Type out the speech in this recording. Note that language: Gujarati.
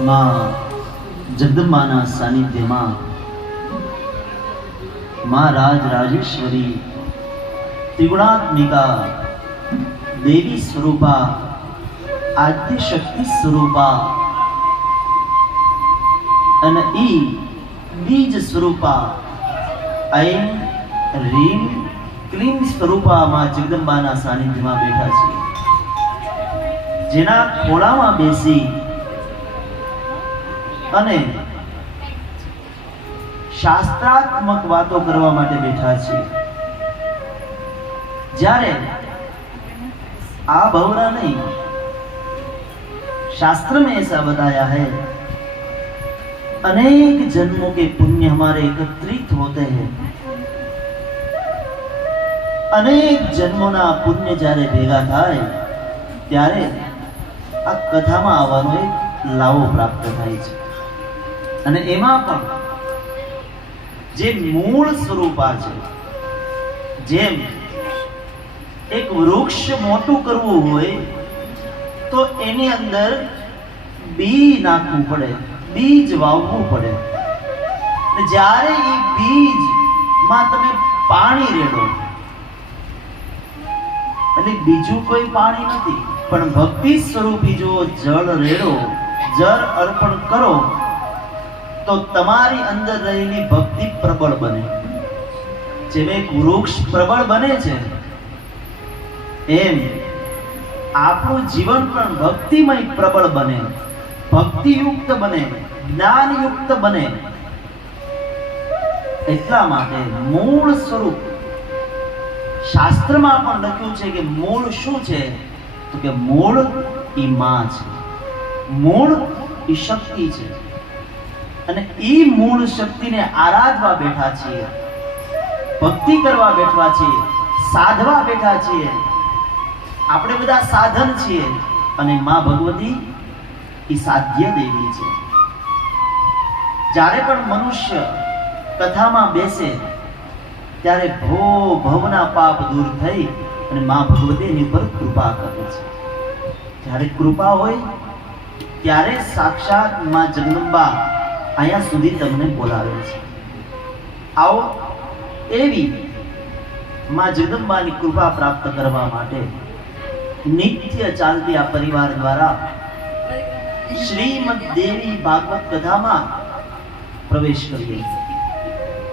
માં જગદંબાના સાનિધ્યમાં માં રાજરાજેશ્વરી ત્રિગુણાત્મિકા દેવી સ્વરૂપા આદ્ય શક્તિ સ્વરૂપા અને ઈ બીજ સ્વરૂપા ऐं ह्रीं क्लीं स्वरूपा માં જગદંબાના સાનિધ્યમાં બેઠા છે, જેના ખોળામાં બેસી અને શાસ્ત્રાત્મક વાતો કરવા માટે બેઠા છે। જ્યારે आ भवरा नहीं, शास्त्र में ऐसा बताया है, अनेक जन्मों के पुण्य हमारे एकत्रित होते हैं। अनेक जन्मों ना पुण्य जारे भेगा थाय त्यारे आ कथामां आवવાનો एक લાવો પ્રાપ્ત થાય છે। અને એમાં પણ જે મૂળ સ્વરૂપા છે, જેમ એક વૃક્ષ મોટું કરવું હોય તો એની અંદર બી નાખવું પડે, બીજ વાવવું પડે। જ્યારે એ બીજમાં તમે પાણી રેડો, એટલે બીજું કોઈ પાણી નથી પણ ભક્તિ સ્વરૂપી જો જળ રેડો, જળ અર્પણ કરો તો તમારી અંદર રહેલી ભક્તિ પ્રબળ બને। જેમ એક વૃક્ષ પ્રબળ બને છે એમ આપણું જીવન પણ ભક્તિમય પ્રબળ બને, ભક્તિયુક્ત બને, જ્ઞાનયુક્ત બને। એટલા માટે મૂળ સ્વરૂપ શાસ્ત્રમાં પણ લખ્યું છે કે મૂળ શું છે, તો કે મૂળ ઈ માં છે, મૂળ ઈ શક્તિ છે। અને ઈ મૂળ શક્તિને આરાધવા બેઠા છીએ, ભક્તિ કરવા બેઠા છીએ, સાધવા બેઠા છીએ। આપણે બધા સાધન છીએ અને માં ભગવતી ઈ સાધ્ય દેવી છે। જ્યારે પણ મનુષ્ય કથામાં બેસે ત્યારે ભવના પાપ દૂર થઈ અને માં ભગવતી એની પર કૃપા કરે છે। જ્યારે કૃપા હોય ત્યારે સાક્ષાત માં જગદંબા અહીંયા સુધી તમને બોલાવે છે। આવો એવી માં જગદંબાની કૃપા પ્રાપ્ત કરવા માટે નિત્ય ચાલતી આ પરિવાર દ્વારા શ્રીમદ દેવી ભાગવત કથામાં પ્રવેશ કરીએ।